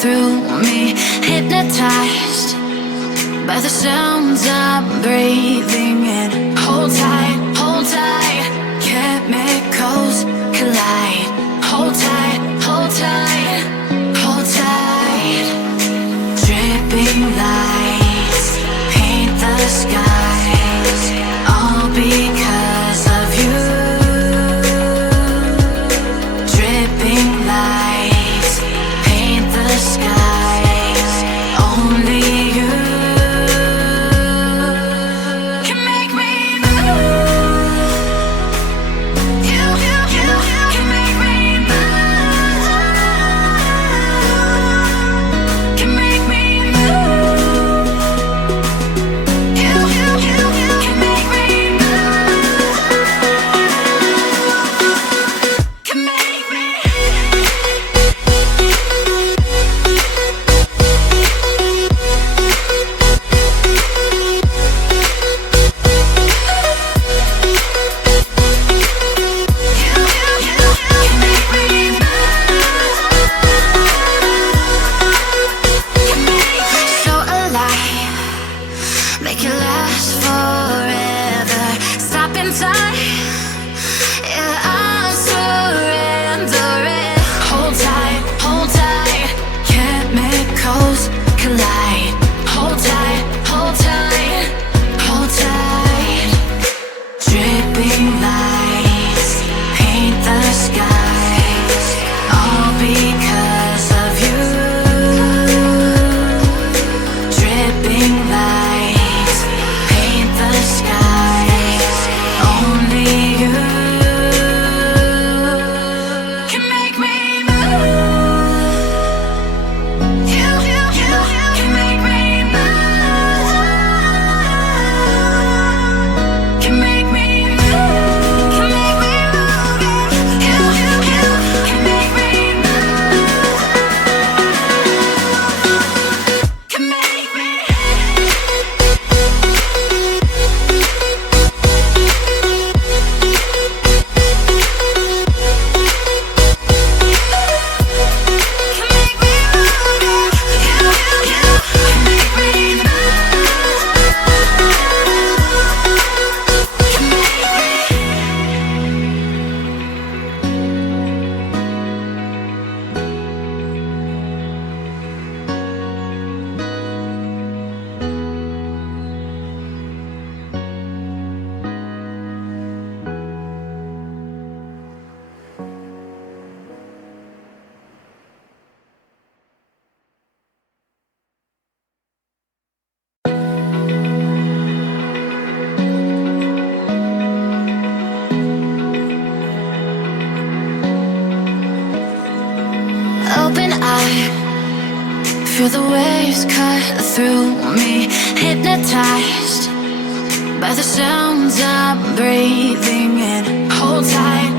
through me, hypnotized by the sounds I'm breathing in. Hold tight, chemicals collide. Hold tight, hold tight, hold tight. Dripping lights paint the skies, all because of you. Dripping lights paint the skies, only you can make me move. You can make me move. Can make me move. You can make me move. Can make me. So alive, make it last forever. Stop in time, yeah, I'm surrendering. Hold tight, chemicals collide. Hold tight, hold tight, hold tight. Dripping lights paint the skies, all because of you. Dripping lights paint the skies, only you can make me move. You can make me move. Can make me move. Can make me move. You can make me move. Can make me. Open eye, feel the waves cut through me, hypnotized by the sounds I'm breathing in. Hold tight.